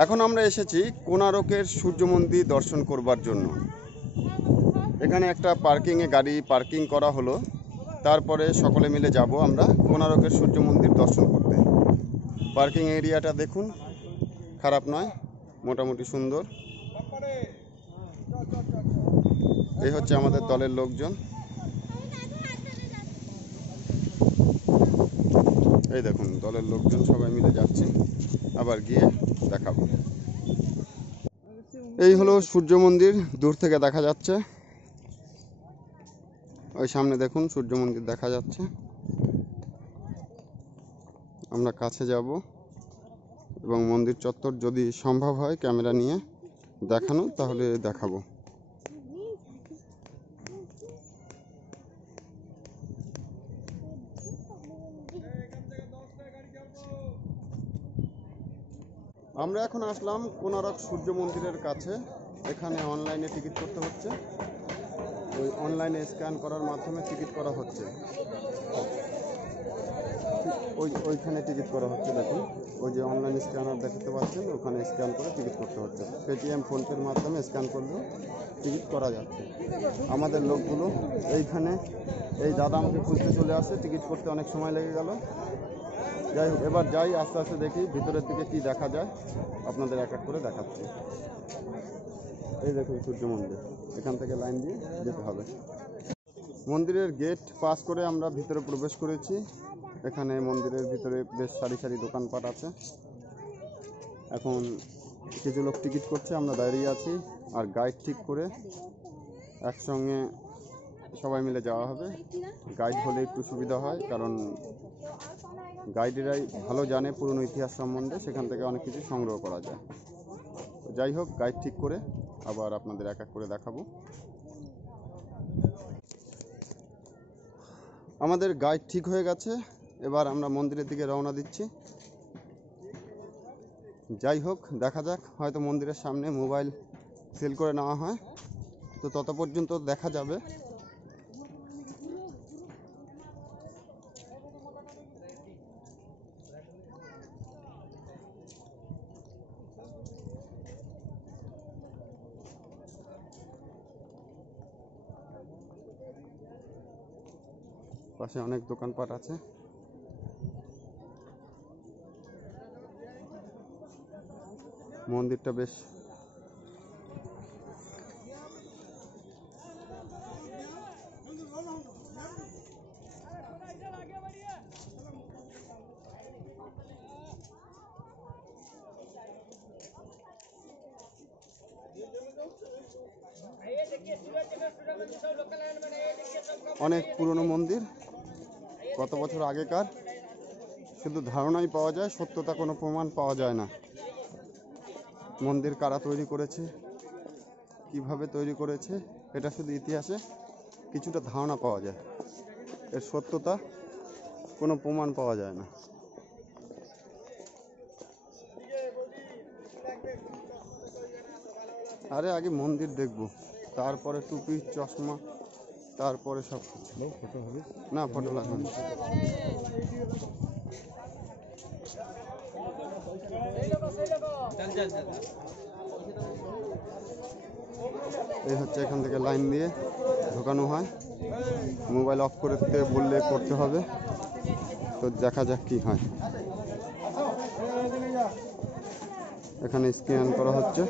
এখন আমরা এসেছি কোণারকের সূর্য মন্দির দর্শন করবার জন্য। এখানে একটা পার্কিংয়ে গাড়ি পার্কিং করা হলো, তারপরে সকলে মিলে যাব আমরা কোণারকের সূর্য মন্দির দর্শন করতে। পার্কিং এরিয়াটা দেখুন, খারাপ নয়, মোটামুটি সুন্দর। এই হচ্ছে আমাদের দলের লোকজন। এই দেখুন দলের লোকজন সবাই মিলে যাচ্ছি, আবার গিয়ে দেখাবো। এই হলো সূর্য মন্দির, দূর থেকে দেখা যাচ্ছে। ওই সামনে দেখুন সূর্য মন্দির দেখা যাচ্ছে। আমরা কাছে যাব এবং মন্দির চত্বর যদি সম্ভব হয় ক্যামেরা নিয়ে দেখানো তাহলে দেখাবো। আমরা এখন আসলাম কোণারক সূর্য মন্দিরের কাছে। এখানে অনলাইনে টিকিট করতে হচ্ছে, ওই অনলাইনে স্ক্যান করার মাধ্যমে টিকিট করা হচ্ছে। ওইখানে টিকিট করা হচ্ছে, দেখুন ওই যে অনলাইন স্ক্যানার দেখতে পাচ্ছেন, ওখানে স্ক্যান করে টিকিট করতে হচ্ছে। পেটিএম ফোনপের মাধ্যমে স্ক্যান করলেও টিকিট করা যাচ্ছে। আমাদের লোকগুলো এইখানে, এই দাদা আমাকে খুঁজতে চলে আসে, টিকিট করতে অনেক সময় লেগে গেল। যাই হোক, এবার যাই আস্তে আস্তে দেখি ভিতরের দিকে কি দেখা যায়, আপনাদের এক এক করে দেখাচ্ছি। এই দেখুন সূর্য মন্দির, এখান থেকে লাইন দিয়ে যেতে হবে। মন্দিরের গেট পাস করে আমরা ভিতরে প্রবেশ করেছি। এখানে মন্দিরের ভিতরে বেশ সারি সারি দোকানপাট আছে। এখন কিছু লোক টিকিট করছে, আমরা দাঁড়িয়ে আছি। আর গাইড ঠিক করে একসঙ্গে সবাই মিলে যাওয়া হবে। গাইড হলে একটু সুবিধা হয়, কারণ গাইডেরাই ভালো জানে পুরনো ইতিহাস সম্বন্ধে, সেখান থেকে অনেক কিছু সংগ্রহ করা যায়। যাই হোক, গাইড ঠিক করে আবার আপনাদের এক এক করে দেখাবো। আমাদের গাইড ঠিক হয়ে গেছে, এবার আমরা মন্দিরের দিকে রওনা দিচ্ছি। যাই হোক, দেখা যাক, হয়তো মন্দিরের সামনে মোবাইল সেল করে নেওয়া হয়, তো তত পর্যন্ত দেখা যাবে। পাশে অনেক দোকানপাট আছে। মন্দিরটা বেশ অনেক পুরনো মন্দির, কত বছর আগেকার, শুধু ধারণাই পাওয়া যায়, সত্যতা কোনো প্রমাণ পাওয়া যায় না। মন্দির কারা তৈরি করেছে, কিভাবে তৈরি করেছে, এটা শুধু ইতিহাসে কিছুটা ধারণা পাওয়া যায়, এর সত্যতা কোনো প্রমাণ পাওয়া যায় না। আরে আগে মন্দির দেখবো, তারপরে টুপি চশমা, তারপরে সব কিছু। ফটো হবে না, ফটো লাগবে না। এই হচ্ছে, এখান থেকে লাইন দিয়ে ঢোকানো হয়। মোবাইল অফ করতে বললে করতে হবে, তো দেখা যাক কি হয়। এখানে স্ক্যান করা হচ্ছে।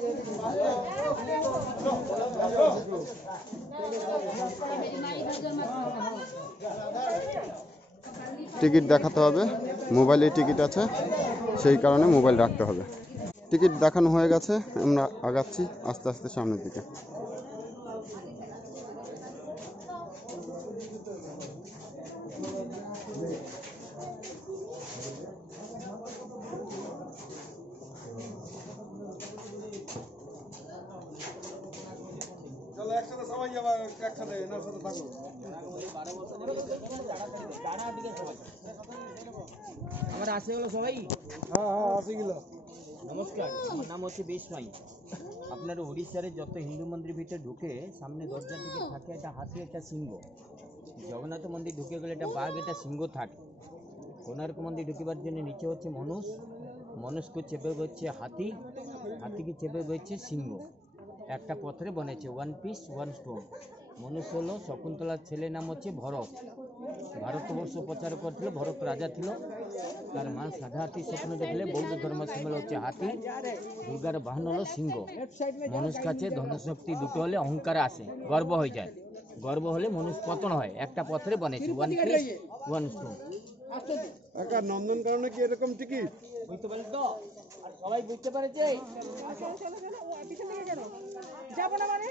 টিকিট দেখাতে হবে, মোবাইলে টিকিট আছে, সেই কারণে মোবাইল রাখতে হবে। টিকিট দেখানো হয়ে গেছে, আমরা আগাচ্ছি আস্তে আস্তে সামনের দিকে। আমার আসে গেল সবাই। নমস্কার, আমার নাম হচ্ছে বেশমাই। আপনার উড়িষ্যার যত হিন্দু মন্দির ভিতরে ঢুকে সামনে দরজার দিকে থাকে একটা হাতি, একটা সিংহ। জগন্নাথ মন্দির ঢুকে গেলে একটা বাঘ, একটা সিংহ থাকে। কোণার্ক মন্দির ঢুকিবার জন্য নিচে হচ্ছে মানুষ, মনুষ্যকে চেপে বইছে হাতি, হাতিকে চেপে বইছে সিংহ। একটা পথরে বনেছে, ওয়ান পিস ওয়ান স্টোন। মনুষ্য হলো শকুন্তলার ছেলে, নাম হচ্ছে ভরত। ভারতবর্ষ প্রচার করছিল, ভরত রাজা ছিল। তার মা সাদা হাতি স্বপ্ন দেখলে, বৌদ্ধ ধর্ম সিম্বল হচ্ছে হাতি, দুর্গার বাহন হলো সিংহ। মানুষ কাছে ধনশক্তি দুটো হলে অহংকার আসে, গর্ব হয়ে যায়। গর্ব হলে মানুষ পতন হয়। একটা পথরে বনেছে, ওয়ান পিস ওয়ান স্টোন। নন্দন কারণে কি এরকম টিকিট? বুঝতে পারলি তো? আর সবাই বুঝতে পেরেছে? যাবো না মানে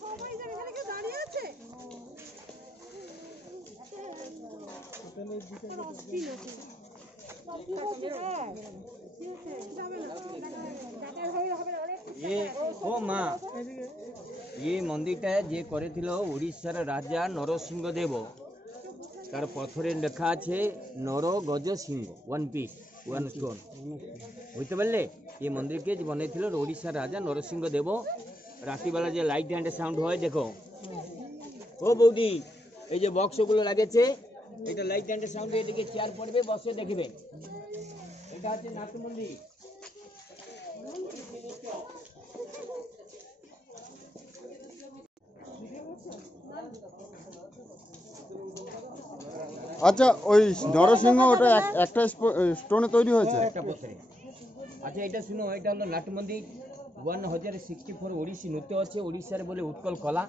সবাই এখানে কেউ দাঁড়িয়ে আছে। ও মা, এই মন্দিরটা যে করেছিল উড়িষ্যার রাজা নরসিংহ দেব, তার পথরে লেখা আছে নর গজ সিংহ, ওয়ান পিস ওয়ান স্টোন। বুঝতে পারলে? এই মন্দিরকে যে বনেছিল উড়িষ্যার রাজা নরসিংহ দেব। রাত্রিবেলা যে লাইট অ্যান্ড সাউন্ড হয় দেখো। ও বৌদি, এই যে বক্সগুলো লাগেছে, এটা লাইট অ্যান্ড সাউন্ড, এদিকে চেয়ার পড়বে, বসে দেখবেন। এটা হচ্ছে নাট্য মন্দির। আচ্ছা, ওই নরসিংহ ওটা একটা স্টোনে তৈরি হয়েছে? একটা পথরে। আচ্ছা এটা শুনো, এটা হলো নাট্য মন্দির। 1064 ওড়িশি নৃত্য আছে, উড়িষ্যার বলে উৎকল কলা।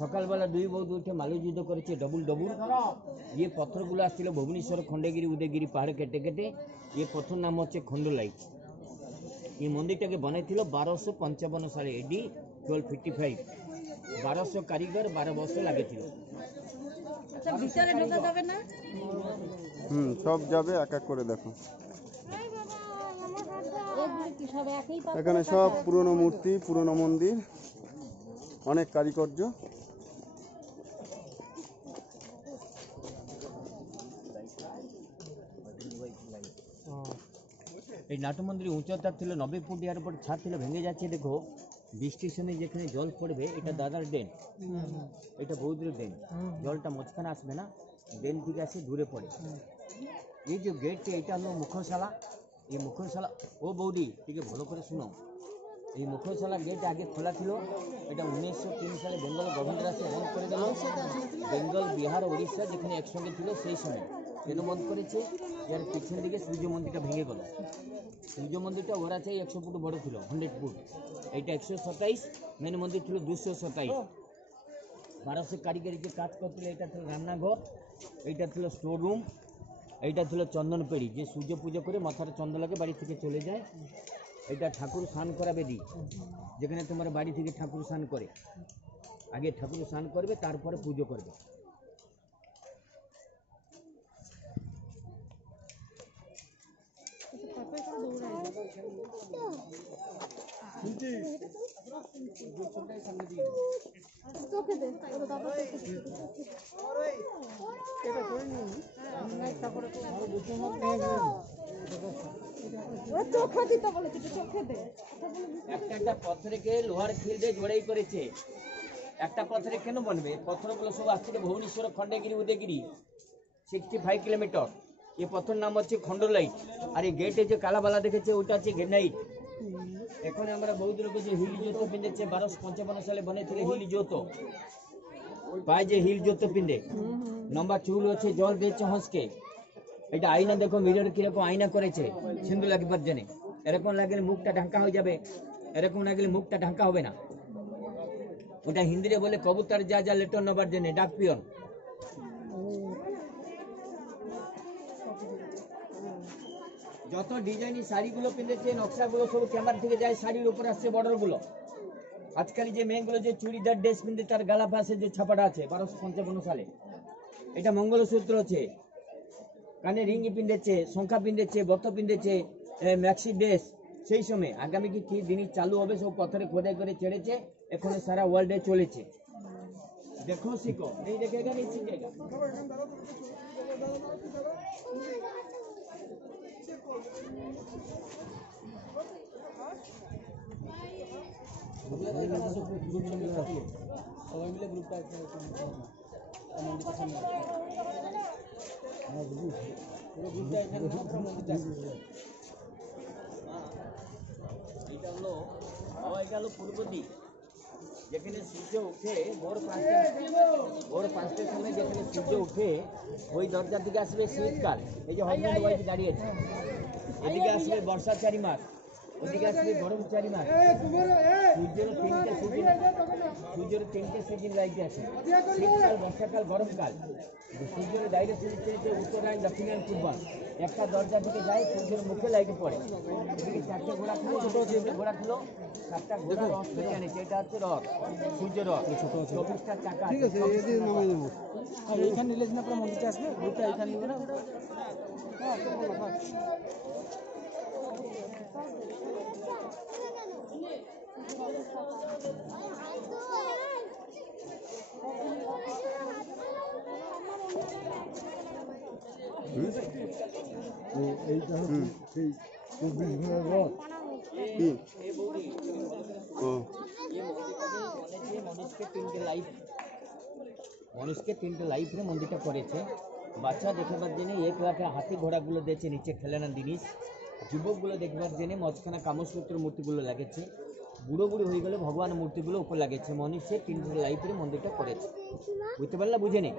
সকালবেলা দুই বৌদ্ধ উঠে মাল্য যুদ্ধ করেছে ডবল ডবল। ইয়ে পথরগুলো আসছিল ভুবনেশ্বর, খণ্ডগিরি, উদয়গিরি পাহাড় কেটে কেটে। ইয়ে পথর নাম হচ্ছে খণ্ডলাইট। এই মন্দিরটাকে বানাইছিল 1255 সালে, এডি 1255। 1200 কারিগর, 12 বছর লাগেছিল। আচ্ছা ভিতরে ঢোকা যাবে না? সব যাবে, এক এক করে দেখো। এখানে সব পুরনো মূর্তি, পুরনো মন্দির, অনেক কারিকর্য। এই নাট্য মন্দিরের উচ্চতা ছিল 90 ফুট, এর উপর ছাদ ছিল ভেঙে যাচ্ছে। দেখো বৃষ্টির সময় যেখানে জল পড়বে, এটা দাদার ড্রেন, এটা বৌদ্ধের ড্রেন। জলটা মাঝখানে আসবে না, ড্রেন থেকে আসে দূরে পড়ে। এই যে গেটটা, এটা হলো মুখশালা। এই মুখশালা, ও বৌদি থেকে ভালো করে শুনো, এই মুখশালা গেট আগে খোলা ছিল। এটা 1903 সালে বেঙ্গল গভর্নমেন্ট আসে বন্ধ করে দিল। বেঙ্গল, বিহার, উড়িষ্যা যেখানে একসঙ্গে ছিল সেই সময় কেন বন্ধ করেছে? এর পিছন দিকে সূর্য মন্দিরটা ভেঙে গেল। সূর্য মন্দিরটা ওরা চাই 100 ফুট বড় ছিল, 100 ফুট। এইটা 127, মেন মন্দির ছিল 227। 1200 কারিগরি যে কাজ করছিল, এটা ছিল রান্নাঘর, এইটা ছিল স্টোর রুম, এইটা ছিল চন্দন পেড়ি, যে সূর্য পুজো করে মাথার চন্দ্র লাগে বাড়ি থেকে চলে যায়। এটা ঠাকুর স্নান করা বেদি, যেখানে তোমার বাড়ি থেকে ঠাকুর স্নান করে। আগে ঠাকুর স্নান করবে, তারপরে পুজো করবে। একটা পথরেকে লোহার খিল দিয়ে জড়াই করেছে। একটা পথরে কেন বনবে? পথরগুলো সব আসছে ভুবনেশ্বর, খণ্ডগিরি, উদয়গিরি, 65 কিলোমিটার। এই পথর নাম হচ্ছে খণ্ডলাইট। আর এই গেটে যে কালাবালা দেখেছে, ওটা হচ্ছে গ্রেনাইট। এখন আমরা বৌদ্ধ লোক যে হিল জুতো পিঁধেছে, 1255 সালে বনেছিল হিল জুতো। পায়ে যে হিল জুতো পিঁধে, লম্বা চুল হচ্ছে, জল দিয়েছে হঁসকে। এটা আয়না দেখো, মিরর কিরকম আয়না করেছে সিন্ধু লাগবার জন্য। এরকম লাগলে মুখটা ঢাকা হয়ে যাবে, এরকম লাগলে মুখটা ঢাকা হবে না। ওটা হিন্দিতে বলে কবুতর যা যা লেটর নেবার জন্য, ডাক পিয়ন। যত ডিজাইনি শাড়িগুলো পিঁধেছে, নকশাগুলো সব ক্যামেরা থেকে যায়, শাড়ির উপর আসছে বর্ডারগুলো। আজকাল যে মেয়েগুলো যে চুড়িদার ড্রেস পিঁধে, তার গালা পাশে যে ছাপাটা আছে 1255 সালে, এটা মঙ্গলসূত্র আছে। কানে রিঙ্গি পিঁধেছে, শঙ্খা পিঁধেছে, বত পিঁধেছে, ম্যাক্সি ড্রেস। সেই সময় আগামী কি জিনিস চালু হবে, সব পথরে খোদাই করে ছেড়েছে। এখন সারা ওয়ার্ল্ডে চলেছে। দেখো, শিখো, नहीं देखेगा नहीं सीखेगा। সবাই মিলে গ্রুপটা পুরো গ্রুপটা এখানে হওয়া গেল পূর্ব দিক, যেখানে সূর্য উঠে ভোর 5টার সময় যেখানে সূর্য উঠে ওই দরজার দিকে আসবে শীতকাল, এই যে হাজব্যান্ড ওয়াইফ দাঁড়িয়েছে, এদিকে আসবে বর্ষা 4 মাস, ওদিকে আসবে গরম 4 মাস। সূর্যের তিনটে সিজন লাইটে আছে, শীতকাল, বর্ষাকাল, গরমকাল। সূর্যের ডাইরেকশন হচ্ছে উত্তরায়ণ, দক্ষিণায়ণ, পূর্বায়ণ। একটা দরজা থেকে যায় সূর্যের মুখে লাইটে পড়ে, এদিকে 4টে ঘোড়া খুলো, ঘোড়া খুলো, 7টা ঘোড়া রথ থেকে আনেছে, এটা হচ্ছে রথ, সূর্য রথ, 24টা চাকা। ঠিক আছে, আর এইখানে নিলে না পুরো মন্দিরটা আসবে, গ্রুপটা এইখানে নিবে না। এইটা হচ্ছে সেই 24 ঘোড়ার রথ। কি ও মানুষকে 3টে লাইফে মন্দিরটা করেছে। বাচ্চা দেখবার জন্য 1 লাখে হাতি ঘোড়াগুলো দিয়েছে, নিচে খেলানোর জিনিস। যুবকগুলো দেখবার জন্য মাঝখানে কামসূত্র মূর্তিগুলো লাগেছে, বুড়ো বুড়ি হয়ে গেলে ভগবানের মূর্তিগুলো উপর লাগেছে। মানুষের 3টে লাইফে মন্দিরটা করেছে, বুঝতে পারলা? বুঝে নি?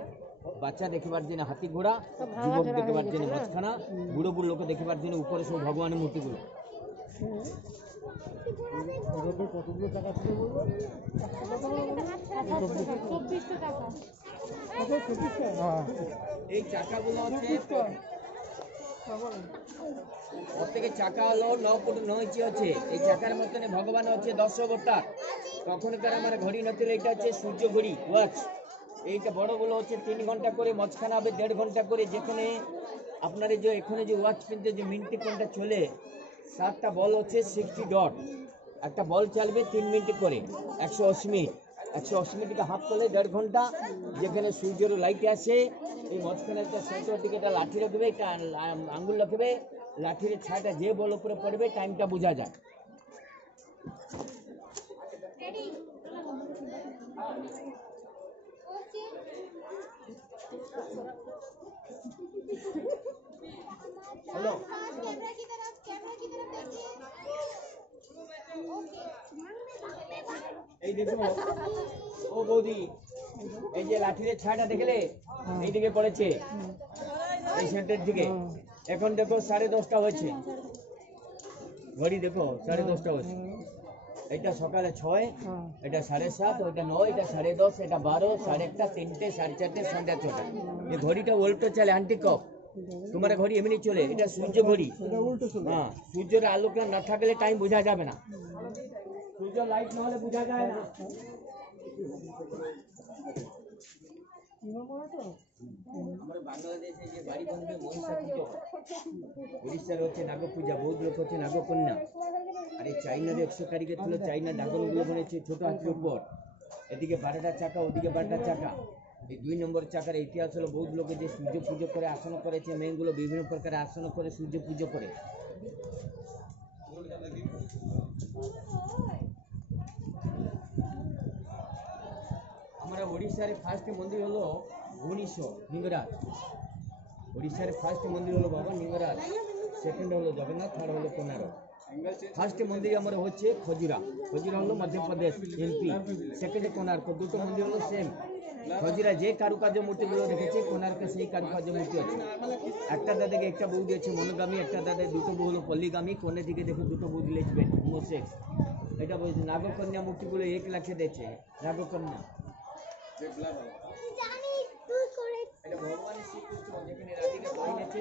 বাচ্চা দেখবার জন্য হাতি ঘোড়া, যুবক দেখবার জন্য মাঝখানা, বুড়ো বুড়ো লোক দেখবার জন্য উপরে সব ভগবানের মূর্তিগুলো। কতগুলো টাকা ছিল বলবো? 24 টাকা। এই চাকাগুলো হচ্ছে প্রত্যেকে চাকা হলো 9 ফুট 9 ইঞ্চি হচ্ছে। এই চাকার মতনে ভগবান হচ্ছে 10 অবতার। তখনকার আমার ঘড়ি নছিল, এটা হচ্ছে সূর্য ঘড়ি, ওয়াচ। এইটা বড়গুলো হচ্ছে 3 ঘন্টা করে, মাঝখানে হবে 1.5 ঘন্টা করে। যেখানে আপনার যে এখানে যে ওয়াচ পিনতে যে মিনিট কোনটা চলে, 7টা বল হচ্ছে 60 ডট। একটা বল চালবে 3 মিনিট করে, 180 মিনিট। 180 মিনিটকে হাফ করলে 1.5 ঘন্টা। যেখানে সূর্যের লাইট আসে, এই মাঝখানে একটা সেন্টার দিকে একটা লাঠি রাখবে, একটা আঙ্গুল রাখবে, লাঠির ছায়াটা যে বল উপরে পড়বে টাইমটা বোঝা যায়। হ্যালো, এই দেখো ও বৌদি, এই যে লাঠির ছায়াটা দেখলে এইদিকে পড়েছে, এই সেন্টার দিকে। এখন দেখো 10:30 হয়েছে, ঘড়ি দেখো 10:30 হয়েছে। এটা সকালে 6, এটা 7:30, ওইটা 9, এটা 10:30, এটা 12, 1:30, 3টে, 4:30, সন্ধ্যা 6টা। এই ঘড়িটা উল্টো চলে, আন্টি কপ। তোমার ঘড়ি এমনি চলে, এটা সূর্য ঘড়ি। হ্যাঁ, সূর্যের আলোকে না থাকলে টাইম বোঝা যাবে না, সূর্য লাইট না হলে বোঝা যায় না। আমরা বাংলাদেশে যে বাড়ি বাঁধবে মনসা পুজো, উড়িষ্যার হচ্ছে নাগ পূজা, বৌদ্ধ লোক হচ্ছে নাগকন্যা। আর এই চাইনার 100 তারিখে ছিল চাইনা ড্রাগনগুলো বনেছে ছোট হাতির উপর, এদিকে 12টা চাকা, ওদিকে 12টা চাকা। এই 2 নম্বর চাকার ইতিহাস হলো বৌদ্ধ লোকে যে সূর্য পুজো করে আসন করেছে, মেয়েগুলো বিভিন্ন প্রকার আসন করে সূর্য পুজো করে। আমরা ওড়িশার ফার্স্ট মন্দির হলো ভুবনেশ্বর লিঙ্গরাজ। ওড়িশার ফার্স্ট মন্দির হলো বাবা লিঙ্গরাজ, সেকেন্ড হলো জগন্নাথ, থার্ড হলো কোনারক। ফার্স্ট মন্দির আমার হচ্ছে খজুরা, খজুরা হলো মধ্যপ্রদেশ, এমপি। সেকেন্ডে কোনার্ক, দুটো মন্দির হলো সেম। খজুরা যে কারুকার্য মূর্তিগুলো রেখেছে, কোনার্কে সেই কারুকার্য মূর্তি আছে। একটা দাদাকে একটা বউ দিয়েছে মনোগামী, একটা দাদা দুটো বউ হলো পল্লীগামী। কোনে দিকে দেখে দুটো বউ দিলেছেন হোমোসেক্স। এটা বলছে নাগকন্যা মূর্তিগুলো 1 লাখে দিয়েছে, নাগকন্যা। এটা ভগবানের শ্রীকৃষ্ণ, যেখানে রাধিকা বই নেছে,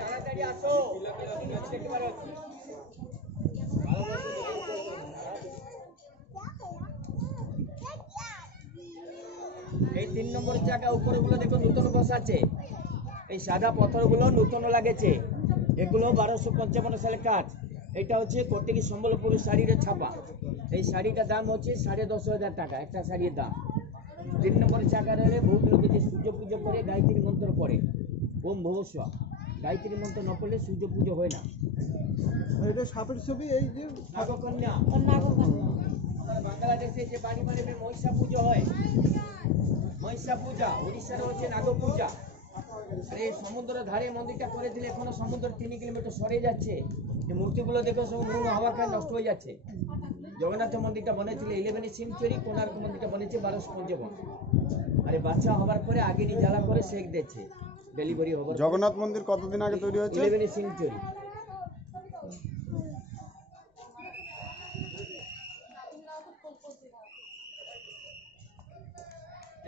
তাড়াতাড়ি আসো, দেখতে পারো। এই 3 নম্বর চাকা উপরেগুলো দেখো নতুন বসাচ্ছে, এই সাদা পাথরগুলো নতুন লাগেছে। এগুলো 1255 সালের কাজ। এটা হচ্ছে কর্তিকি সম্বলপুর শাড়ির ছাপা। এই শাড়িটার দাম হচ্ছে 10,500 টাকা, একটা শাড়ির দাম। 3 নম্বর চাকা রয়েছে বহুত লোকে যে সূর্য পুজো করে গায়ত্রী মন্ত্র পড়ে, ওম ভবস্ব। গায়ত্রী মন্ত্র না পড়লে সূর্য পুজো হয় না। এটা সাপের ছবি, এই যে নাগকন্যা, নাগকন্যা। আমরা বাংলা বাংলাদেশে যে বাড়ি বাড়ি মহিষা পুজো হয়, মহিষা পূজা, উড়িষ্যার হচ্ছে নাগ পূজা। আর এই সমুদ্র ধারে মন্দিরটা করে দিলে এখনো সমুদ্র 3 কিলোমিটার সরে যাচ্ছে। যে মূর্তিগুলো দেখো সব নুন হাওয়া খায় নষ্ট হয়ে যাচ্ছে। জগন্নাথ মন্দিরটা বনেছিল 11th সেঞ্চুরি, কোণার্ক মন্দিরটা বনেছে 1255। আরে বাচ্চা হবার পরে আগে জ্বালা করে শেক দিচ্ছে ডেলিভারি হবার। জগন্নাথ মন্দির কতদিন আগে তৈরি হয়েছে? 11th century.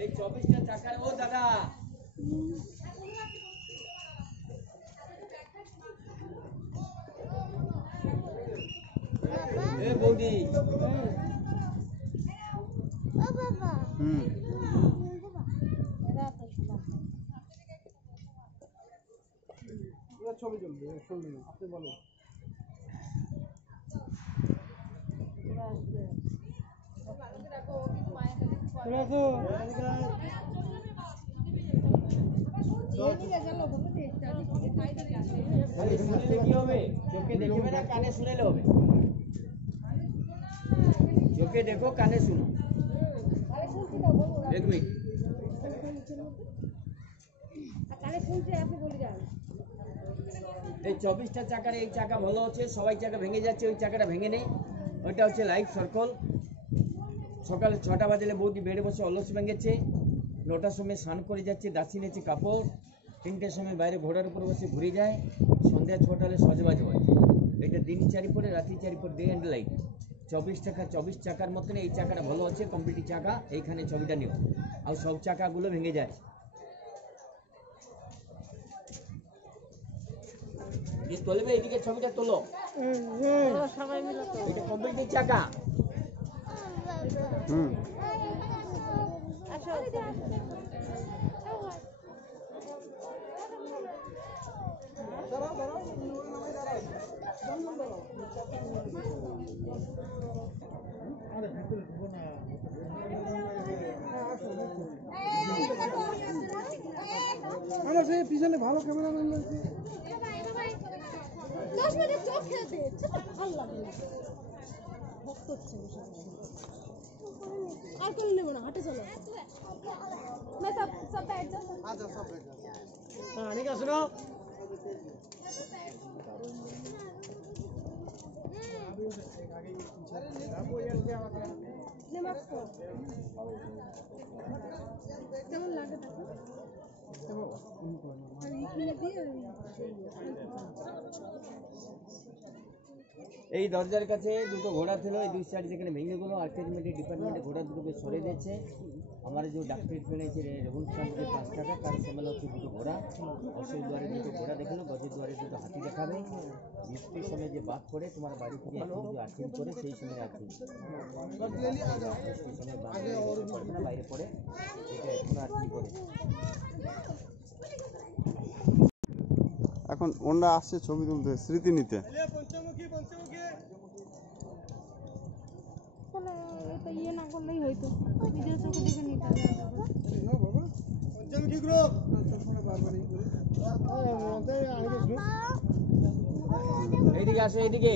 এই 24টা চাকার ও দাদা এ বৌদি হুম। ছবি চলবে, ছবি আপনি বলেন। শুনলে কি হবে? চোখে দেখবে না, কানে শুনেলে হবে। চোখে দেখো, কানে শুনো। এক মিনিট। এই 24টা চাকার এই চাকা ভালো হচ্ছে, সবাই চাকা ভেঙে যাচ্ছে, ওই চাকাটা ভেঙে নেই। ওইটা হচ্ছে লাইফ সার্কল। সকাল 6টা বাজলে বৌদি বেড়ে বসে অলস ভেঙেছে, 9টার সময় স্নান করে যাচ্ছে, দাসি নেছে কাপড়, 3টের সময় বাইরে ঘোড়ার উপর বসে ঘুরে যায়, সন্ধ্যা 6টা হলে সজবাজ হয়। এটা দিন 4 পরে, রাত্রি 4 পরে, ডে অ্যান্ড লাইট। 24 চাকার মতন এই চাকাটা ভালো আছে, কমপ্লিট চাকা। এইখানে ছবিটা নিও, আর সব চাকাগুলো ভেঙে যায়। তোলবে, এইদিকে ছবিটা তোলো। এটা কমপ্লিট চাকা। হুম। আমার সেই পিছনে ভালো ক্যামেরাম্যান রয়েছে। 10 মিনিট চোখ খেতে ভালো লাগে না, ভক্ত হচ্ছে আর করে নেবো না, হাঁটে চলো। मैं सब बैठ जा। আচ্ছা সব बैठ जा। हां निका सुनो। কেমন লাগে দেখো। আর এইখানে দিয়ে এই দরজার কাছে দুটো ঘোড়া ছিল, এই দুই সাইড যেখানে ভেঙে গেলো। আর্কিটেক্ট ডিপার্টমেন্টে ঘোড়া দুটোকে সরে দিয়েছে। আমার যে ডাক্তার কিনেছে রেগুন স্ট্যান্ডে 5 টাকা, তার সেমেল হচ্ছে দুটো ঘোড়া। অসুর দুয়ারে দুটো ঘোড়া দেখালো, গজের দুয়ারে দুটো হাতি দেখাবে। বৃষ্টির সময় যে বাদ পড়ে তোমার বাড়ি থেকে যদি আর্থিং করে, সেই সময় আর্থিং বৃষ্টির সময় বাদ পড়বে না, বাইরে পড়ে, এটা এখন আর্থিং করে। এখন ওনারা আসছে ছবি তুলতে, স্মৃতি নিতে। এটা ইয়ে না করলেই হয়তো, ভিডিও চোখে দেখে নিতে হবে। এইদিকে আসো, এইদিকে।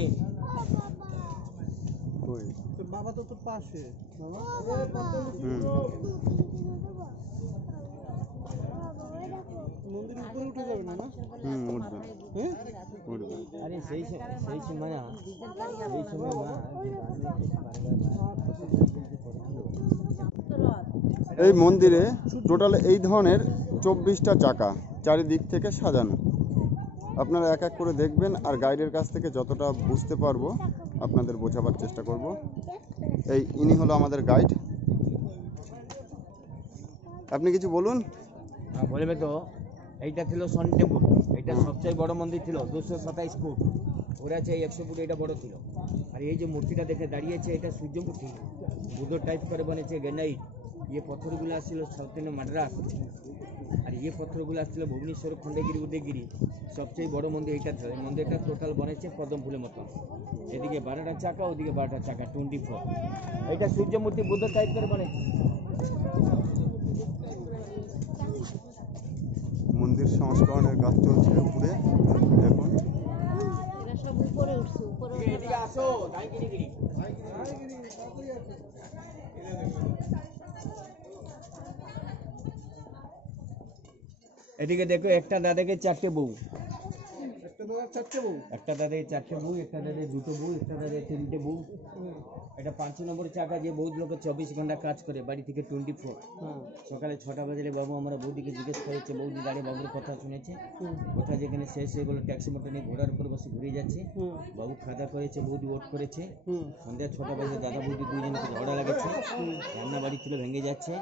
কই? বাবা তো তোর পাশে। বাবা হুম। মন্দির উপরে উঠে যাবে না না? হুম, উঠবে। হ্যাঁ উঠবে। আরে সেই সময় না, সেই সময় মা এই মন্দিরে টোটাল এই ধরনের 24টা চাকা চারিদিক থেকে সাজানো। আপনারা এক এক করে দেখবেন, আর গাইডের কাছ থেকে যতটা বুঝতে পারবো আপনাদের বোঝাবার চেষ্টা করব। এই ইনি হলো আমাদের গাইড। আপনি কিছু বলুন। বলবে তো। এইটা ছিল সন টেম্পল, এটা সবচেয়ে বড় মন্দির ছিল, 227 ফুট। ওরা আছে 100 ফুট, এটা বড় ছিল। আর এই যে মূর্তিটা দেখে দাঁড়িয়েছে, এটা সূর্যমূর্তি, বুদ্ধ টাইপ করে বনেছে, গ্রেনাইট। ये पत्थरগুলো আসছিল সাউথের মাদ্রাস, আর এই পত্থরগুলো আসছিল ভুবনেশ্বর, খণ্ডগিরি, উদয়গিরি। সবচেয়ে বড় মন্দির এটা ছিল। এই মন্দিরটা টোটাল বনেছে পদ্ম ফুলের মতো। এদিকে 12টা চাকা, ওদিকে 12টা চাকা, 24। এটা সূর্যমূর্তি বুদ্ধ টাইপ করে বনেছে। মন্দির সংস্করণের কাজ চলছে উপরে, দেখুন। এরা সব উপরে উঠছে, উপরে এদিকে আসো, ধাইগিরি। এদিকে দেখো, একটা দাদাকে চারটে বউ, একটা দাদা চারটে বউ। একটা দাদাকে চারটে বউ, একটা দাদাকে দুটো বউ, একটা দাদাকে তিনটে বউ। এটা 5 নম্বর চাকা, যে বহুত লোকের 24 ঘন্টা কাজ করে, বাড়ি থেকে 24। হ্যাঁ। সকালে 6টা বাজলে বাবু আমরা বৌদিকে জিজ্ঞেস করেছে, বৌদি দাঁড়িয়ে বাবুর কথা শুনেছে, কথা যেখানে শেষ হয়ে গেলো, ট্যাক্সি মোটর নিয়ে ঘোড়ার উপর বসে ঘুরে যাচ্ছে। বাবু খাওয়া করেছে, বৌদি ওট করেছে। সন্ধ্যা 6টা বাজে দাদা বৌদি দুইজনকে ঝগড়া লাগেছে, রান্না বাড়ি ছিল ভেঙে যাচ্ছে,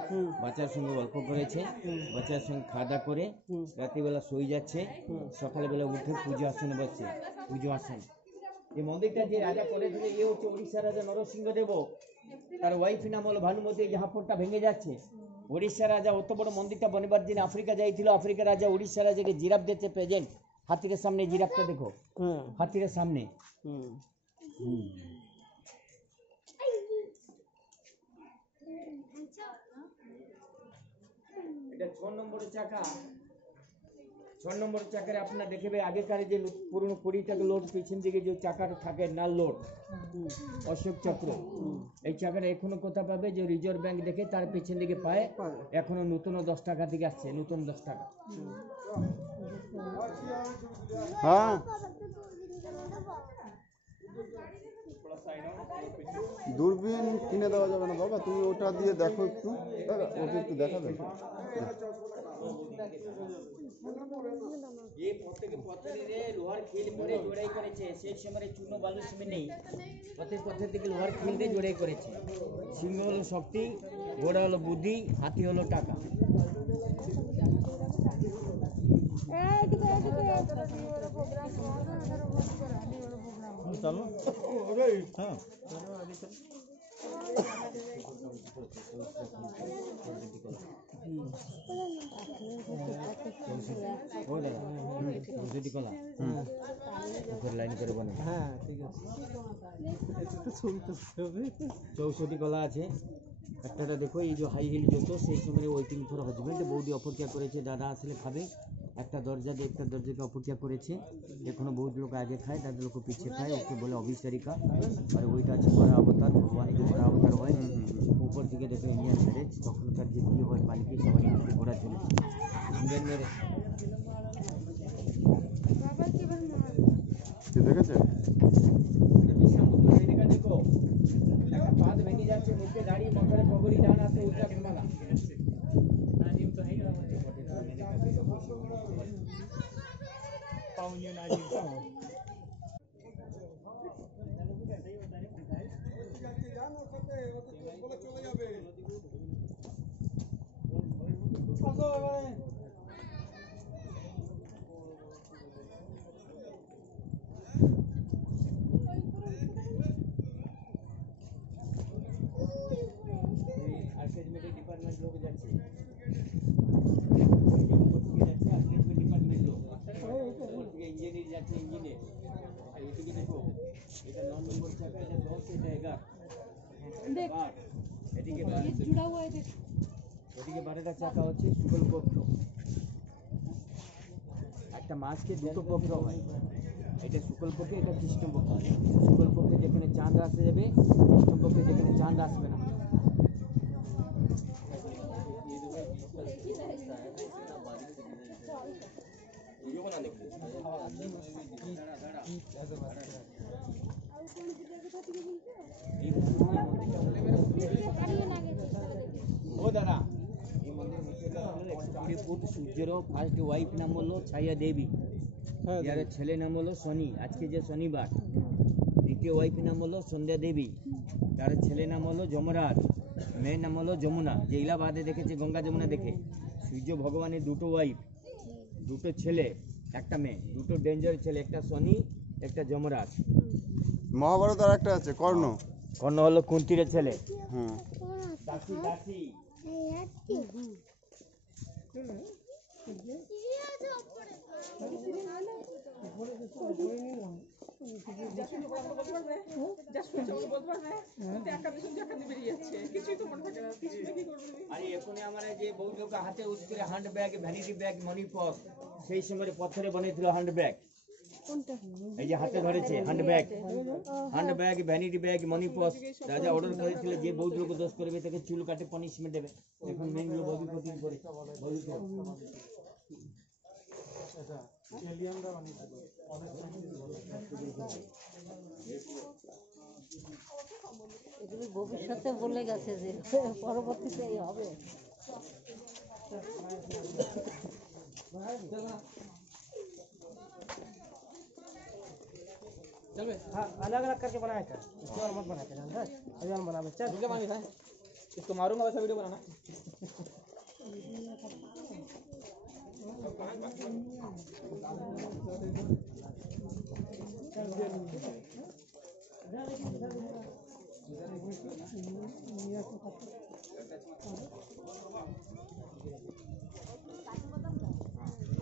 বাচ্চার সঙ্গে গল্প করেছে, বাচ্চার সঙ্গে খাওয়া করে রাত্রিবেলা শুয়ে যাচ্ছে, সকালবেলা উঠে পুজো আসনে বসছে, পুজো আসন। এই মন্দিরটা যে রাজা করেছিল, এ হচ্ছে উড়িষ্যা রাজা নরসিংহ দেব, তার ওয়াইফ নাম হলো ভানুমতি। এই জাহাপুরটা ভেঙে যাচ্ছে, উড়িষ্যা রাজা অত বড় মন্দিরটা বনিবার দিন আফ্রিকা যাইছিল, আফ্রিকা রাজা উড়িষ্যা রাজাকে জিরাফ দিতে প্রেজেন্ট, হাতির সামনে জিরাফটা দেখো, হাতির সামনে। এটা 6 নম্বর চাকা। 6 নম্বর চাকারে আপনার দেখবে আগেকার যে পুরনো 20 টাকা লোড পিছন দিকে যে চাকাটা থাকে নাল লোড, অশোক চক্র, এই চাকাটা এখনো কোথা পাবে, যে রিজার্ভ ব্যাংক দেখে তার পিছন দিকে পায়, এখনো নতুন 10 টাকা থেকে আসছে, নতুন 10 টাকা। হ্যাঁ, দূরবীন কিনে দেওয়া যাবে না বাবা, তুমি ওটা দিয়ে দেখো একটু, দাদা ওকে একটু দেখাবে। ये প্রত্যেকে পথরে লোহার খিল করে জোড়াই করেছে, সেই সময় চূর্ণ বালু সিমেন্ট নেই, প্রত্যেক পথের দিকে লোহার খিল দিয়ে জোড়াই করেছে। সিংহ হলো শক্তি, ঘোড়া হলো বুদ্ধি, হাতি হলো টাকা। ও দাদা, যদি কলা উপরে লাইন করে বানাবে। হ্যাঁ ঠিক আছে, একটু ছবি তুলতে হবে। 64 কলা আছে। একটা দেখো, এই যে হাই হিল জুতো, সেই সময় ওয়েটিং ফর হাজবেন্ড, বৌদি অপেক্ষা করেছে দাদা আসলে খাবে, একটা দরজা দিয়ে একটা দরজাকে অপেক্ষা করেছে। এখনো বহুত লোক আগে খায়, তাদের লোক পিছিয়ে খায়, ওকে বলে অভিচারিকা। আর ওইটা আছে বড় অবতার, ভগবানের যে বড় অবতার হয়, উপর থেকে দেখো ইন্ডিয়ান ম্যারেজ, তখনকার যে বিয়ে হয় বালিকে সবাই মুখে ঘোরা চলেছে ইন্ডিয়ান ম্যারেজ। কি দেখেছে? দেখো, একটা পাত ভেঙে যাচ্ছে, মুখে দাঁড়িয়ে মাথায় পগড়ি, ডান হাতে উল্টা ঘুমালা। ডিপার্টমেন্ট লোক যাচ্ছে, ডিপার্টমেন্ট লোক ইঞ্জিনিয়ার যাচ্ছে, ইঞ্জিনিয়ার। আর এদিকে দেখো, এটা 9 নম্বর চাকা, এটা 10, এটা 11, এদিকে 12টা চাকা হচ্ছে শুকল পক্ষ। একটা মাছকে দুটো পক্ষ হয়, এটা শুকল পক্ষে, এটা কৃষ্ণ পক্ষ। শুকল পক্ষে যেখানে চাঁদ আসে যাবে, কৃষ্ণ পক্ষে যেখানে চাঁদ আসবে না। ও দাদা, এই মন্দির 120 ফুট। সূর্যের ফার্স্ট ওয়াইফ নাম হলো ছায়া দেবী, যার ছেলে নাম হলো শনি, আজকে যে শনিবার। দ্বিতীয় ওয়াইফ নাম হলো সন্ধ্যা দেবী, তার ছেলে নাম হলো যমরাজ, মেয়ের নাম হলো যমুনা, যে ইলাহাবাদে দেখেছে গঙ্গা যমুনা দেখে। সূর্য ভগবানের দুটো ওয়াইফ, দুটো ছেলে, একটা মেয়ে, দুটো ডেঞ্জার ছেলে, একটা শনি, একটা যমরাজ। মহাভারত আর একটা আছে কর্ণ। কর্ণ হলো কুন্তির ছেলে। হ্যাঁ, দাসী দাসী। আরে এখন আমার যে বহু লোক হাতে উঠছিল handbag, vanity bag, money purse, সেই সময় পথরে বানিয়েছিল হ্যান্ড ব্যাগ। এই যে হাতে ধরেছে handbag, handbag, vanity bag, money purse. রাজা অর্ডার করেছিল যে বহু লোক দোষ করবে তাকে চুল কাটে পানিশমেন্ট দেবে। এখন মেনগুলো ববি কোটিং করে এলিয়ানরা বানিয়েছিল অনেক এগুলি ভবিষ্যতে বলে গেছে যে পরবর্তীতে এই হবে। चल बे हाँ अलग अलग करके बनाया था इसको और मत बनाया जान है अभी हम बना चल मुझे बनी था इसको मारूंगा वैसा वीडियो बनाना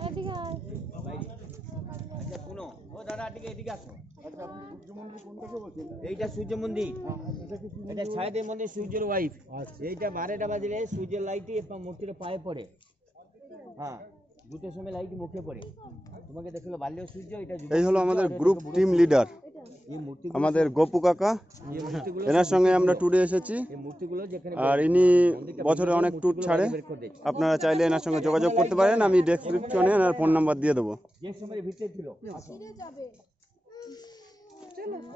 এদিকে আয়। আচ্ছা শুনো, ও দাদা এদিকে আসো। এইটা সূর্য মন্দির, এটা ছায়াদের মন্দির, সূর্যের ওয়াইফ। এইটা 12টা বাজলে সূর্যের লাইটে মূর্তির পায়ে পড়ে। হ্যাঁ, 2টোর সময় লাইট মুখে পড়ে। তোমাকে দেখলো বাল্য সূর্য। এটা এই হলো আমাদের গ্রুপ টিম লিডার আমাদের গোপু কাকা, এনার সঙ্গে আমরা ট্যুরে এসেছি। এই মূর্তিগুলো যেখানে আর ইনি বছরে অনেক ট্যুর ছাড়ে, আপনারা চাইলে এনার সঙ্গে যোগাযোগ করতে পারেন। আমি ডেসক্রিপশনে এনার ফোন নাম্বার দিয়ে দেবো। যে সময় ভিতরে ছিল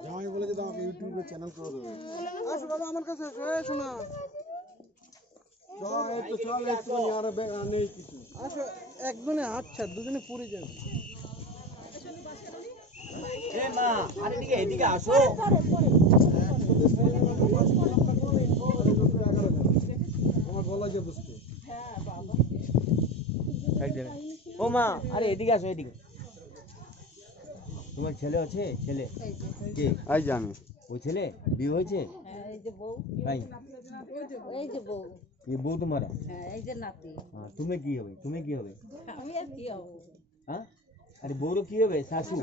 জামাই বলে যে আমাকে ইউটিউবে চ্যানেল করে দেবে। আসো বাবা আমার কাছে, শোনা চল একটু আর নেই কিছু। আসো একজনে আচ্ছা দুজনে পুরি যাবে এ মা, আরে এদিকে আসো। আমার গলা যে বুঝতে ও মা, আরে এদিকে আসো, এদিকে। তোমার ছেলে আছে? ছেলে কে? আই যে আমি ওই ছেলে বিয়ে হয়েছে? এই যে বউ, তাই? এই যে বউ, ये বউ তোমারা? এই যে নাতি। হ্যাঁ, তুমি কি হবে? তুমি কি হবে? আমি আর কি হবো? হ্যাঁ, আরে বউরও কি হবে? শাশু।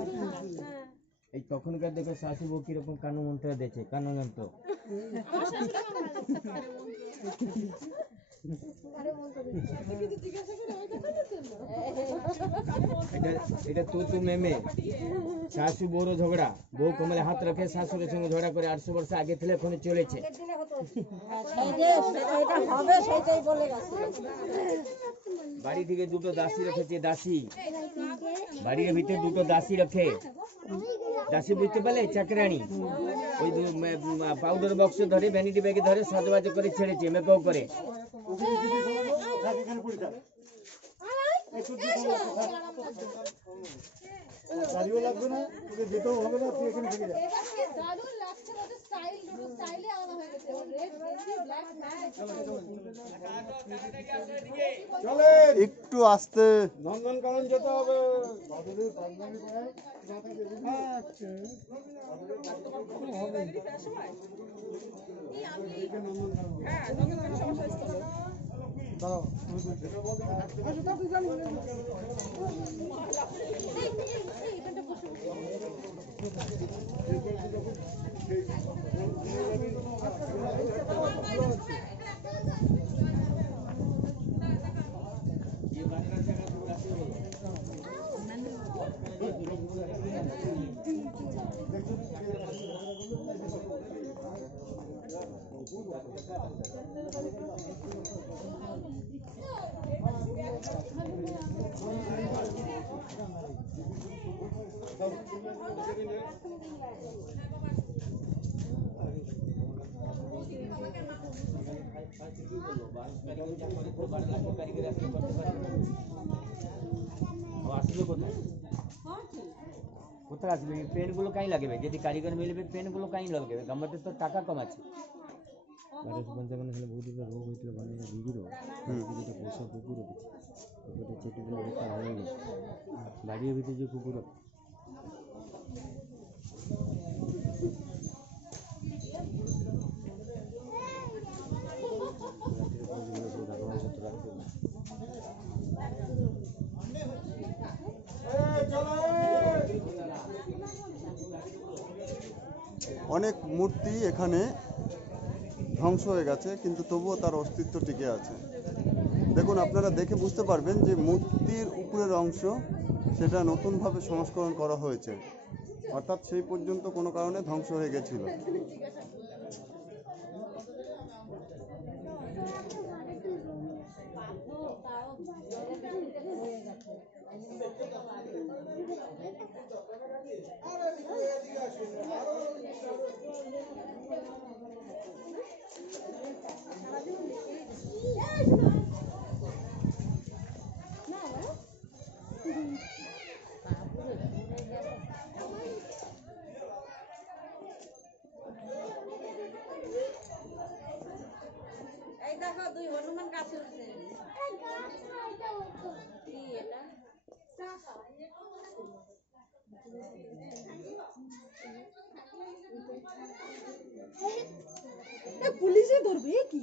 এই তখনকার দেখো শাশু বউ কিরকম কানু মন্ত্র দিয়েছে, কানু মন্ত্র। এটা তু মেমে শাশু বউর ঝগড়া। বউ কোমলে হাত রাখে, শাশুড়ের সঙ্গে ঝগড়া করে। 800 বছর আগে থেকে এখন চলেছে। এটা হবে সেটাই বলে গেছে। বাড়ি থেকে 2টো দাসী রেখেছে, দাসী। বাড়ির ভিতরে 2টো দাসী রাখে। দাসী বুঝতে পারলে? চাকরানি। ওই পাউডার বক্স ধরে, ভ্যানিটি ব্যাগে ধরে সজবাজ করে ছেড়েছে, মেকআপ করে। গাড়িও লাগবে না, তোকে যেতেও হবে না, তুই এখানে থেকে যা। দারুণ লাগছে, ওদের স্টাইল, দুটো স্টাইলে আলাদা হয়ে গেছে। রেড বেশি ব্ল্যাক ম্যাচ। চলে একটু আস্তে, নন্দনকানন যেতে হবে। কোথায় আসবে? পেন গুলো কাই লাগবে? যদি কারিগর মিলবে পেন গুলো কাই লাগবে? আমাদের তো টাকা কম আছে। 1255 সালে বহুদিন রোগ হয়েছিল, বাংলাদেশে ভিড়ও যেটা পোষা কুকুরও দিচ্ছে, ওটা চেটেগুলো বেকার হয়ে গেছে। বাড়ির ভিতরে যে কুকুর অনেক মূর্তি এখানে ধ্বংস হয়ে গেছে, কিন্তু তবুও তার অস্তিত্ব টিকে আছে। দেখুন, আপনারা দেখে বুঝতে পারবেন যে মূর্তির উপরের অংশ সেটা নতুনভাবে সংস্করণ করা হয়েছে, অর্থাৎ সেই পর্যন্ত কোনো কারণে ধ্বংস হয়ে গেছিল। এই দেখো দুই হনুমান গাছে উঠছে কি এটা পুলিশে ধরবে কি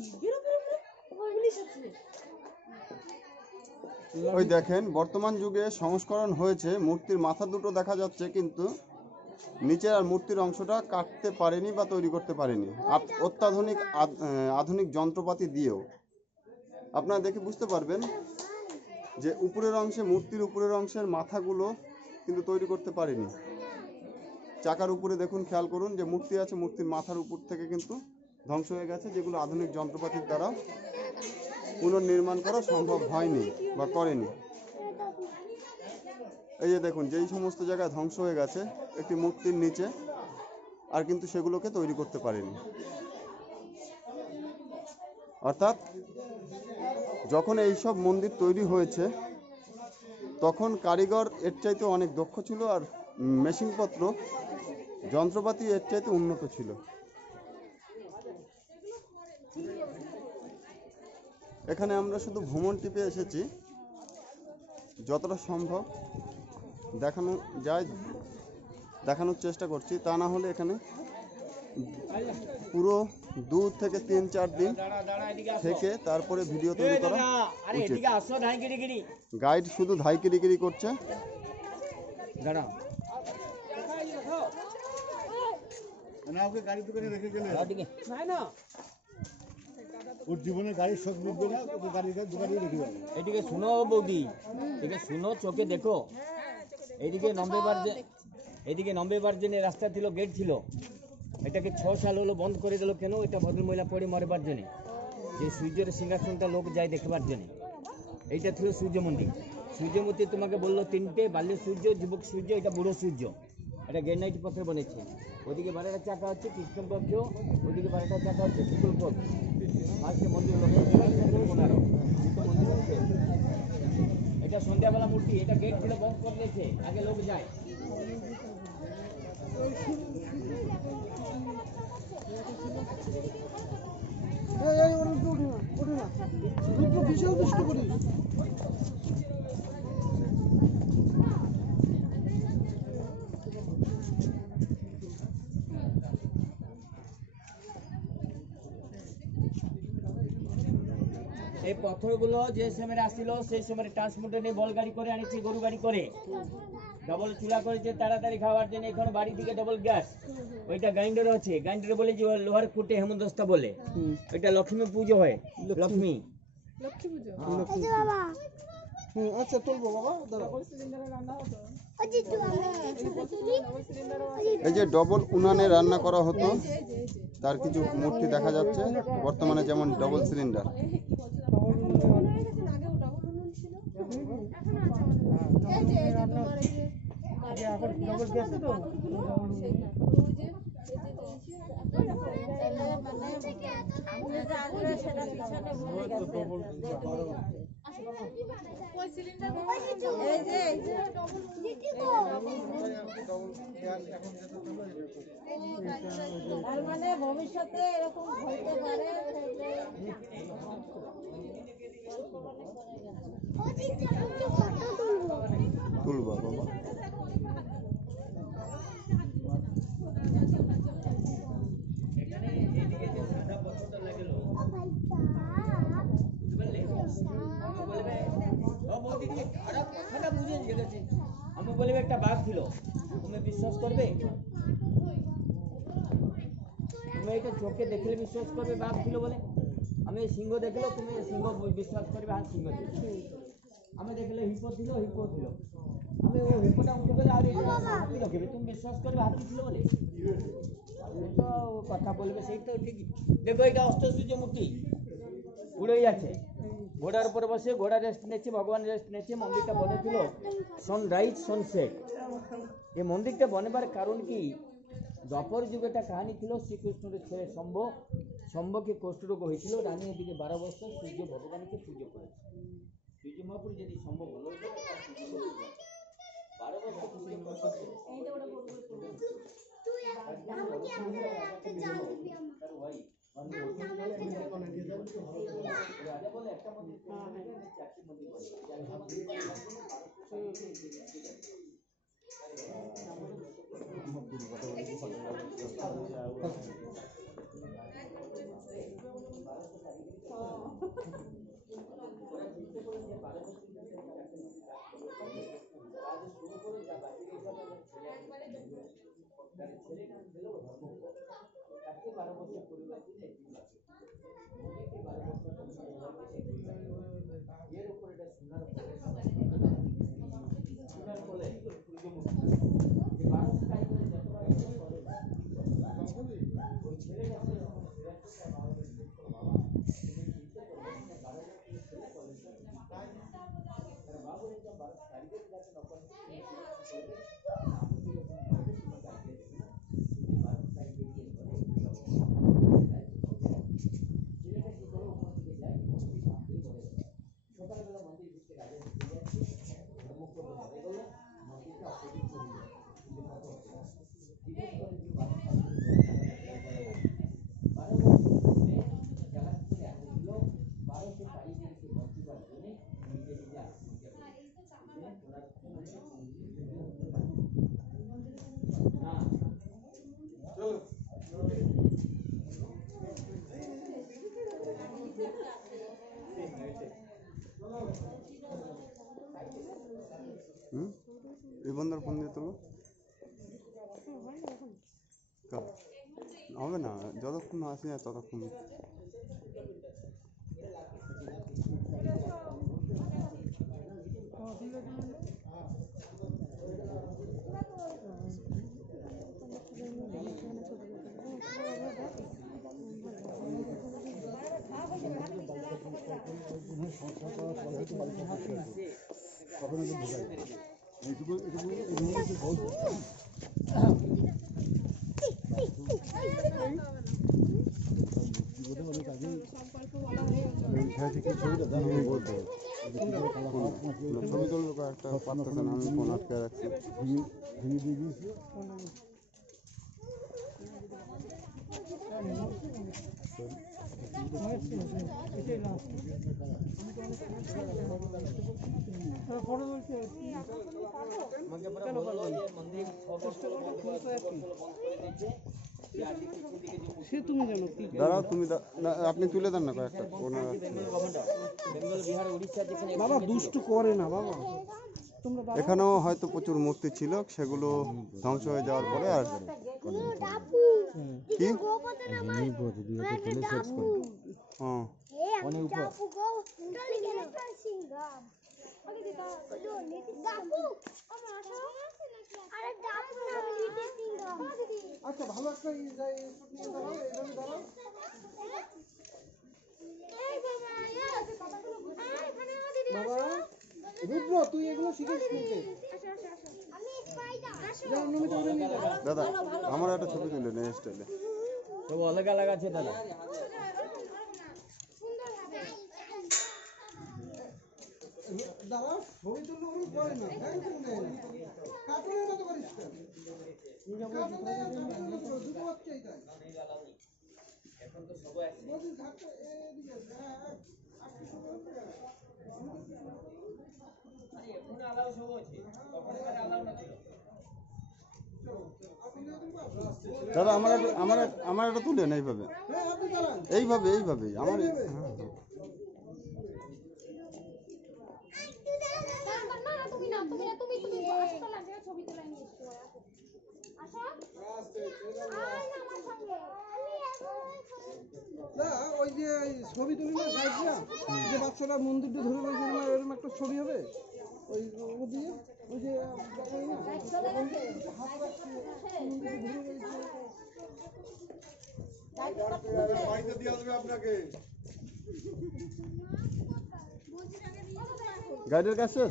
পুলিশ আছে ওই দেখেন বর্তমান যুগে সংস্করণ হয়েছে, মূর্তির মাথা দুটো দেখা যাচ্ছে, কিন্তু নিচের আর মূর্তির অংশটা কাটতে পারেনি বা তৈরি করতে পারেনি অত্যাধুনিক আধুনিক যন্ত্রপাতি দিয়েও। আপনারা দেখে বুঝতে পারবেন যে উপরের অংশে, মূর্তির উপরের অংশের মাথাগুলো কিন্তু তৈরি করতে পারেনি। চাকার উপরে দেখুন, খেয়াল করুন যে মূর্তি আছে, মূর্তির মাথার উপর থেকে কিন্তু ধ্বংস হয়ে গেছে, যেগুলো আধুনিক যন্ত্রপাতির দ্বারা পুনর্নির্মাণ করা সম্ভব হয়নি বা করেনি। এই যে দেখুন, যেই সমস্ত জায়গায় ধ্বংস হয়ে গেছে একটি মূর্তির নিচে, আর কিন্তু সেগুলোকে তৈরি করতে পারেনি। অর্থাৎ যখন এইসব মন্দির তৈরি হয়েছে তখন কারিগর এর চাইতে অনেক দক্ষ ছিল, আর মেশিনপত্র যন্ত্রপাতি এর চাইতে উন্নত ছিল। এখানে আমরা শুধু ভ্রমণ টিপে এসেছি, যতটা সম্ভব দেখানো যায় দেখানোর চেষ্টা করছি, তা না হলে এখানে পুরো 2 থেকে 3-4 দিন থেকে তারপরে ভিডিও তৈরি করা উচিত। গাইড শুধু ধাইকিরিগিরি করছে। ওর জীবনে গাড়ির শখ বুঝবে না, ওকে গাড়িটা দোকানে রেখে যাবে। এদিকে শুনো বৌদি, এদিকে শুনো, চোখে দেখো। এদিকে নম্বে বার্জেনের রাস্তা ছিল, গেট ছিল, এটাকে 6 সাল হলো বন্ধ করে দিল। কেন? এটা ভদ্রমহিলা পড়ে মরবার জন্য, যে সূর্যের সিংহাসনটা লোক যায় দেখবার জন্য। এইটা ছিল সূর্য মন্দির। সূর্য মূর্তি তোমাকে বললো 3টে, বাল্য সূর্য, যুবক সূর্য, এটা বুড়ো সূর্য। এটা গ্রেনাইট পথে বনেছে। ওদিকে 12টা চাকা হচ্ছে কৃষ্ণপক্ষ, ওদিকে 12টা চাকা হচ্ছে শুক্লপক্ষ। আজকে মন্দির এটা সন্ধ্যাবেলা মূর্তি, এটা গেট ছিল বন্ধ করে দিয়েছে, আগে লোক যায়। বিশাল দুষ্ট করিস। এই পাথরগুলো যে সময় আসছিল সেই সময় ট্রান্সপোর্টে নিয়ে বল গাড়ি করে আনিছি, গরু গাড়ি করে। ডবল চুলা করেছে তাড়াতাড়ি খাওয়ার জন্য। এখন বাড়ি থেকে ডবল গ্যাস, ওইটা গ্রাইন্ডার আছে, গ্রাইন্ডারে বলে যে লোহার কুটে হেমন্তস্তা বলে, ওইটা লক্ষ্মী পুজো হয়। লক্ষ্মী আচ্ছা চলবো বাবা, দাঁড়াও। এই যে ডবল উনানে রান্না করা হতো, তার কিছু মূর্তি দেখা যাচ্ছে বর্তমানে, যেমন ডবল সিলিন্ডার। মানে ভবিষ্যতে এরকম হতে পারে। তুলবা বাবা। আমি বলবে একটা বাঘ ছিল, তুমি বিশ্বাস করবে? তুমি এটা চোখে দেখলে বিশ্বাস করবে বাঘ ছিল বলে? আমি সিংহ দেখলো, তুমি সিংহ বিশ্বাস করবে? হ্যাঁ সিংহ ছিল। আমি দেখলে হিপো ছিল, হিপো ছিল। আমি ও হিপোটা উঠে বলে আর রাখবে, তুমি বিশ্বাস করবে হাতি ছিল বলে? তো কথা বলবে, সেই তো ঠিকই। দেখো এটা অষ্টসূর্য মূর্তি উড়েই আছে, ঘোড়ার উপর বসে, ঘোড়া রেস্ট নিচ্ছে, ভগবান রেস্ট নিচ্ছে। মন্দিরটা বনেছিল সানরাইজ সানসেট। এই মন্দিরটা বনেবার কারণ কি, দ্বাপর যুগে একটা কাহিনী ছিল, শ্রীকৃষ্ণের ছেলে শম্ভকে কুষ্ঠরোগ হয়েছিল, রানী এদিকে 12 বছর সূর্য ভগবানকে পুজো করেছে। সূর্য মহাপুর যদি সম্ভব হলো 12 বছর পুজো করছে। তার ওয়াইফ রাজা বলে একটা মন্দির 4টি মন্দির বলে। এই বন্ধুর ফোন দিয়ে তোলো হবে না, যতক্ষণ না আসি ততক্ষণ। ছবি তুলবে কয়েকটা পারতেছে না, আমি ফোন আটকে রাখছি। দাঁড়াও তুমি, আপনি তুলে দেন না কয়েকটা। বাবা দুষ্টু করে না বাবা। এখানেও হয়তো প্রচুর মূর্তি ছিল, সেগুলো ধ্বংস হয়ে যাওয়ার পরে আর কি আচ্ছা ভালো একটা বাবা রুদ্র তুই এগুলো শিখিস দাদা, আমার একটা ছবি তুলে নেই স্টাইলে। সব अलग अलग আছে দাদা। দাদা ছবি তুললে ওরকম করে না, কার্টুনের মতো করিস দুটো বাচ্চাই তাই। এখন তো সবাই আছে। এখন আলাও সব আছে, তখন আলাও না ছিল। দাদা আমার একটা তুলেন এইভাবে এইভাবেই আমার ওই যে ছবি তুলি না গাইডরা, যে বাচ্চারা মন্দিরটা ধরে রয়েছে এরকম একটা ছবি হবে ওই দিয়ে, ওই যে গাইডের কাছে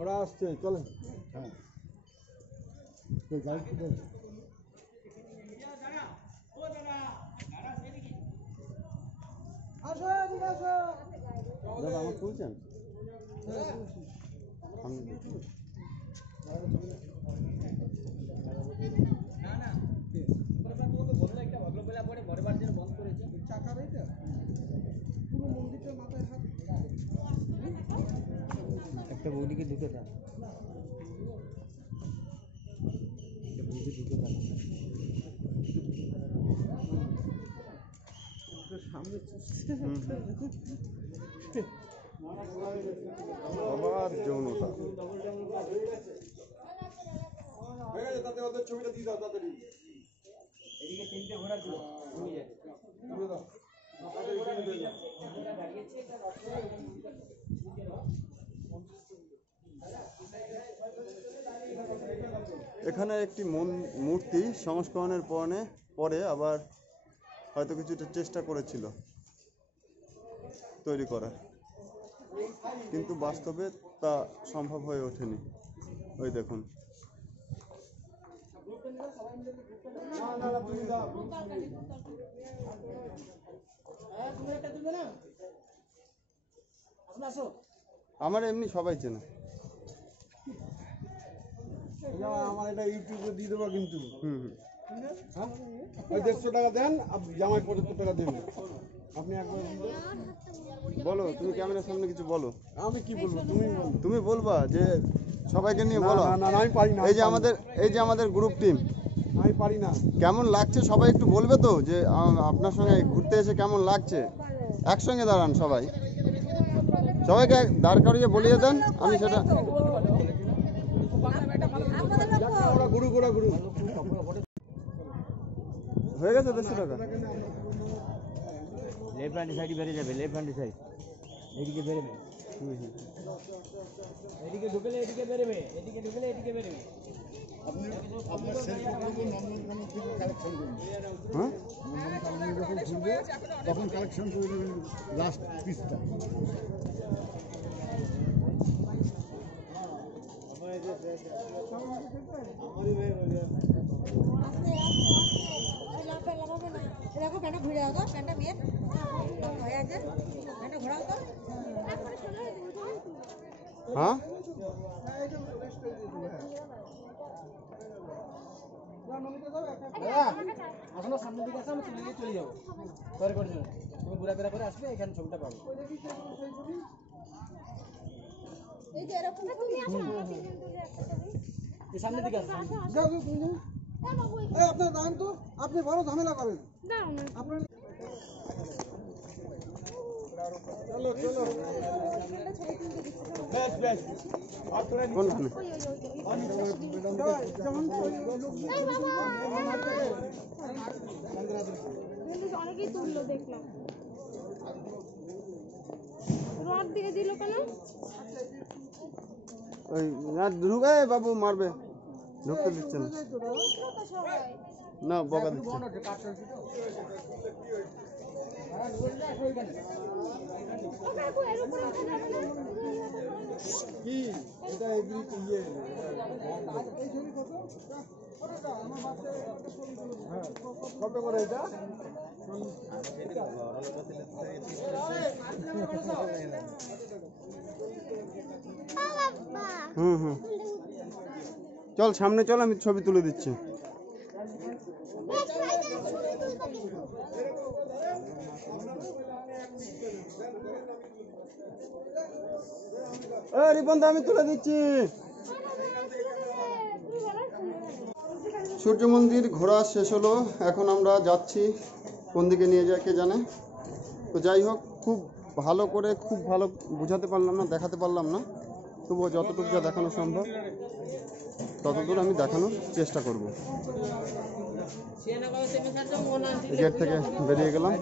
ওরা আসছে চলেন। হ্যাঁ গাড়ি ঠিক আছে। আসো এদিকে আসো। দাদা আমার তুলছেন আমি চাকার এইটা পুরো মন্দিরটার মাথায় হাত। একটা বৌদিকে দুটো দাও, একটা বৌদি দুটো দাও। আবার যৌনতা এদিকে তিনটে ঘোড়া দিল ঘুমিয়ে যাচ্ছে। এখানে একটি মূর্তি সংস্করণের পরে আবার হয়তো কিছুটা চেষ্টা করেছিল তৈরি করার, কিন্তু বাস্তবে তা সম্ভব হয়ে ওঠেনি। ওই দেখুন আমার এমনি সবাই চেনে। আমার এটা ইউটিউবে দিয়ে দেবো কিন্তু। হুম হ্যাঁ ওই 150 টাকা দেন, জামাই 75 টাকা দেবেন। আপনি একবার বলো, তুমি ক্যামেরার সামনে কিছু বলো। আমি কি বলবো, তুমি বলো। তুমি বলবা যে সবাইকে নিয়ে বলো। না আমি পারি না। এই যে আমাদের গ্রুপ টিম, আমি পারি না। কেমন লাগছে সবাই একটু বলবে তো, যে আপনার সঙ্গে ঘুরতে এসে কেমন লাগছে। একসঙ্গে দাঁড়ান সবাই, সবাইকে দাঁড় করিয়ে বলিয়ে দেন, আমি সেটা ওরা গুরু হয়ে গেছে 150 টাকা। লেফট হ্যান্ড সাইড বেরিয়ে যাবে, লেফট হ্যান্ড সাইড এদিকে বেরোবে, এদিকে ঢুকলে এদিকে বেরোবে, এদিকে ঢুকলে এদিকে বেরোবে। আপনি আপনার সেলফোন নন্দনকানন থেকে কালেকশন করুন। হ্যাঁ নন্দনকানন যখন ঘুরবে তখন কালেকশন করে দেবেন লাস্ট পিসটা। দেখো প্যান্টটা ঘুরে দাও তো, প্যান্টটা মেয়ের হয়ে আছে, প্যান্টটা ঘোরাও তো। হ্যাঁ আসলে সামনের দিকে আসে, আমি তুলে নিয়ে চলে যাবো। পরে করে দেবো, তুমি ঘোরাফেরা করে আসবে, এখানে ছবিটা পাবো। এই যে এরকম তুমি আসো, আমরা তিনজন তুলে একটা ছবি। এই সামনের দিকে আসো। আসো, আসো। যাও তুমি যাও। এ বাবু, এই আপনার দাম তো, আপনি বড় ঝামেলা করেন। দাও না। আপনার চলো চলো। কোনখানে? অনেকেই তুললো দেখলাম, রড দিয়ে দিল কেন? ওই না ঢুকে বাবু মারবে, ঢুকতে দিচ্ছে না। তো সবাই না বকা দিচ্ছে। ও কাকু এর উপরে ওঠা যাবে না? কি এটা এগ্রি ইয়ে এই ছবি কত? কতটা? আমার বাচ্চা একটা ছবি তুলে দিন। হ্যাঁ কত করে এটা? হুম চল সামনে চল, আমি ছবি তুলে দিচ্ছি। রিপন আমি তুলে দিচ্ছি। সূর্য মন্দির ঘোরা শেষ হলো, এখন আমরা যাচ্ছি কোন দিকে নিয়ে যায় কে জানে। তো যাই হোক, খুব ভালো বোঝাতে পারলাম না, দেখাতে পারলাম না, তবুও যতটুকু যা দেখানো সম্ভব ততদূর আমি দেখানোর চেষ্টা করব। গেট থেকে বেরিয়ে গেলাম।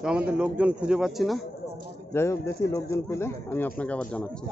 তো আমাদের লোকজন খুঁজে পাচ্ছি না, যাই হোক দেখি লোকজন পেলে আমি আপনাকে আবার জানাচ্ছি।